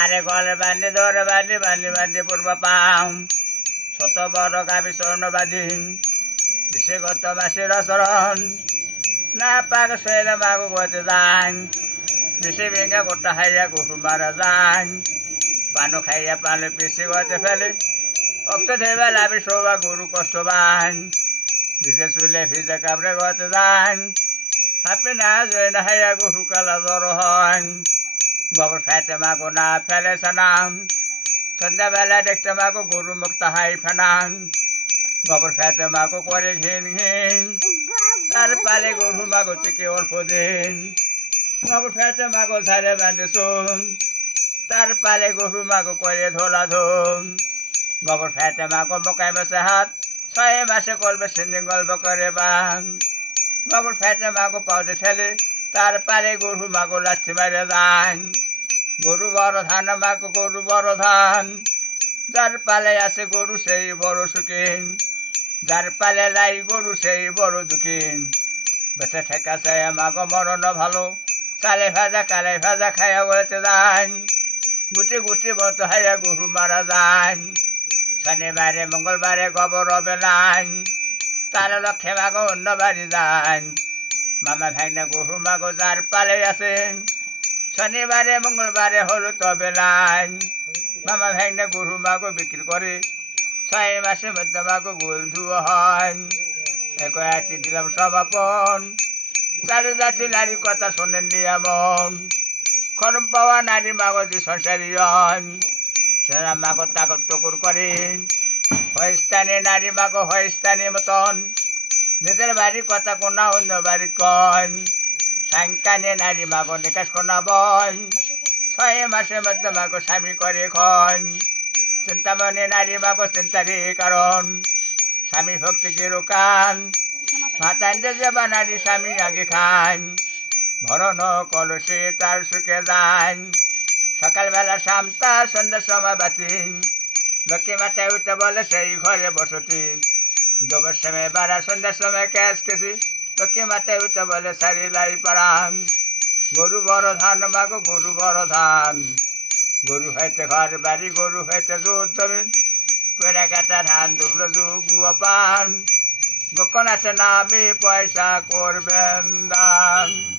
আরে গলে বান্ধে ধরে বান্ধে বান্ধে বান্ধে পূর্ব পাম। শত বড় গাবি স্বর্ণবাদী বিশেষত মাসির শরণ না পাক শৈল মাগু গতে যান বেশি ভেঙে গোটা হাইয়া গুরু মারা যান পানো খাইয়া পানো পিসি গতে ফেলে। অক্ত ধেবে লাভি শোভা, গুরু কষ্টবান বিশেষ চুলে ফিজে কামড়ে গতে যান হাপে না জয় না হাইয়া গরু কালা জ্বর গোবর ফেটে মাগো না ফেলে সানাম সন্ধ্যাবেলা দেখতে মাগো গরু মুক্ত হাই ফেনান গোবর ফেটে মাগো করে ঘিন ঘিন। তার পালে গরু মাগো থেকে অল্প দিন। গোবর ফেটে মাগো ঝাড়ে বাঁধে শুন তার পালে গরু মাগো করে ধোলা ধুম গোবর ফেটে মাগো মকাই মাসে হাত। ছয় মাসে করবে সিন্দি গল্প করে বান। গোবর ফেটে মাগো পাউতে ছেলে, তার পালে গরু মাগো লাচ্ছি মারে যান গরু বড় ধান, মাগো গরু বড় ধান। যার পালে আছে গরু সেই বড় সুখিন। যার পালে লাই গরু সেই বড় দুখিন। বেঁচে ঠেকা ঠেকাছে মাগো মরণ ভালো চালে ভাজা, কালে ভাজা খাইয়া বলতে যান গুটি গুটি মতো হাইয়া গরু মারা যান শনিবারে, মঙ্গলবারে গোবর হবে নাই। তার লক্ষ্যে মাগো অন্য বাড়ি যান মামা ভাইনা গরু মাগো যার পালে আছেন। শনিবারে, মঙ্গলবারে হলো তবে লাইন মামা ভাইনা গরু মাগো বিক্রি করে ছয় মাসের মধ্যে মাগো গোল ধুয়া হয়। এক একটি দিলাম সমাপন চারি জাতি নারী কথা শোনেন এমন। খরম পাওয়া নারী মাগো যে সংসারী হন সেরা মাগো তাগর টকুর হয়স্থানে নারী মাগো হয়স্থানে মতন। নিজের বাড়ির কথা কোনা অন্য বাড়ি কন সাংকানে নারী মাগো নিকাশ কোনা বন ছয় মাসের মধ্যে মাগো স্বামী করে খন চিন্তামণি নারী মাগো চিন্তারই কারণ। স্বামী ভক্তি কি রোকান? ভাতান্ডে যাবা নারী স্বামী আগে খান ভরণ কলসে তার সুখে যান সকালবেলা শামতা সন্ধ্যার সময় বাতি। লক্ষ্মী মাথায় উঠে বলে, সেই ঘরে বসতি। গোবর সময় বারা সন্ধ্যার সময় ক্যাশ কেসি। লক্ষ্মী মাথায় উঠে বলে, সারি লাই পারান গরু বড় ধান, মাগো গরু বড় ধান। গরু হইতে ঘর বাড়ি, গরু হইতে জোর জমিন। পেড়া কাটা ধান দুবলো যুগুয়া পান। গোকনাথে নামে পয়সা করবেন দান।